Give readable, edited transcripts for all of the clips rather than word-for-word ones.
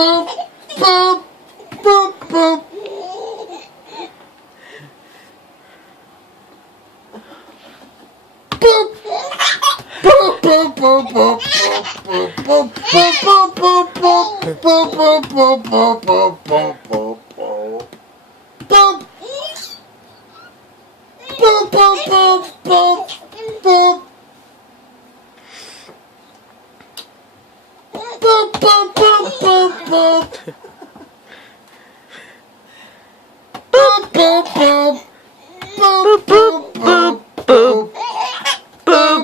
boop, boop, boop. Boop, boop, boop, boop, boop, boop, boop, boop, boop, boop, boop, boop, boop, boop, boop, boop, boop. Boop. Boop, boop, boop, boop, boop. Boop, boop, boop, boop, boop. Boop, boop, boop. Boop, boop, boop, boop. Boop.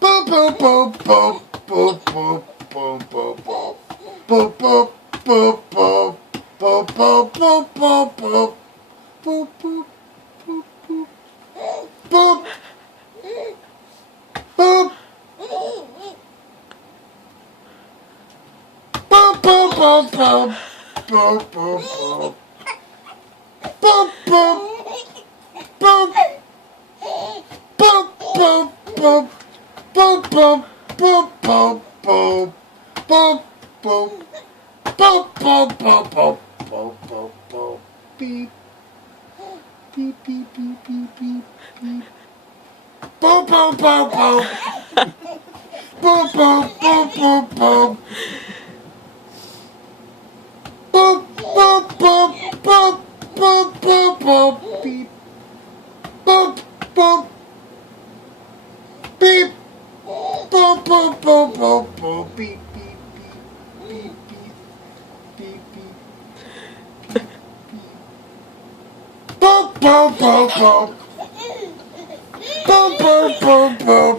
Boop, boop, boop, boop, boop, boop, boop, boop, boop. Boop, boop, boop, boop. Boop, boop, boop, boop, boop. Boop, boop, boop, boop. Boop. Boop. Boop, boop, boop, boop. Boop, boop, boop. Boop, boop. Boop. Boop, boop, boop. Boop, boop, boop, boop, boop. Boop, boop. Boop, boop, boop, boop. Boop, boop, boop. Beep. Beep, beep, beep, beep, beep, beep. Boop, boop, boop, boop. Boop, boop, boop, boop, boop. Boop, boop, boop, boop, boop, boop, boop, beep. Boop, boop. Beep. Boop, boop, boop, boop, boop, beep, beep, beep, beep, beep, beep, beep. Boop, boop, boop, boop. Boop, boop, boop, boop.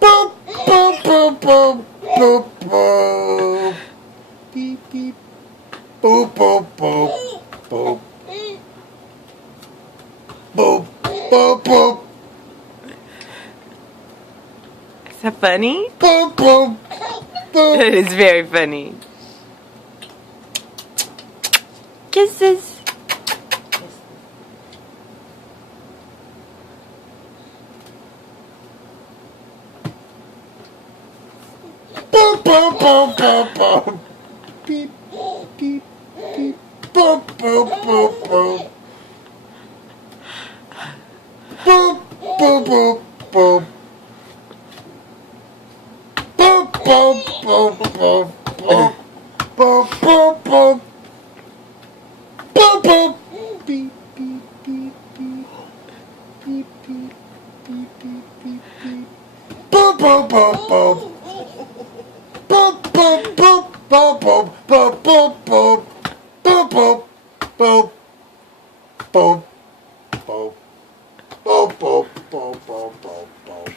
Boop, boop, boop, boop, boop, boop. Beep, beep. Boop, boop, boop, boop. Boop, boop, boop. Is that funny? Boop, boop, boop. It is very funny. Kisses. Boop, boop, boop, boop, boop. Beep, beep, beep. Boop, boop, boop, boop. Boop, boop, boop, boop. Boop, boop, boop, boop, boop. Boop, boop, boop. Boop, boop. Beep, beep, beep, beep. Beep, beep, beep, beep, beep, beep. Boop, boop, boop, boop. Boop, boop, boop, boop, boop, boop, boop, boop. Boop, boop, boop. Boop, boop. Boop, boop, boop, boop, boop, boop.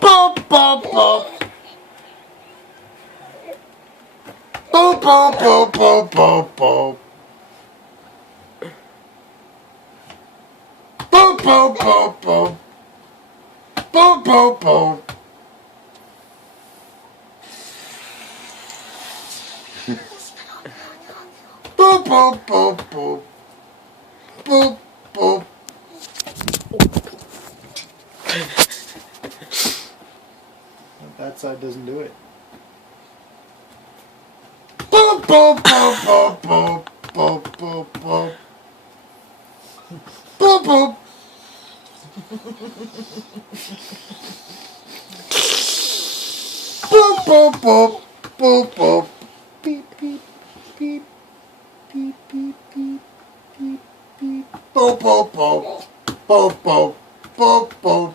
Boop, boop, boop. Boop, boop, boop, boop, boop, boop. Boop, boop, boop, boop. Boop, boop, boop. Boop, boop, boop, boop. Boop, boop. That side doesn't do it. Boop, boop, boop, boop, boop, boop, boop, boop. Boop, boop. Boop, boop, boop, boop, boop. Beep, beep, beep, beep, beep, beep, beep, beep. Boop, boop, boop, boop, boop, boop, boop.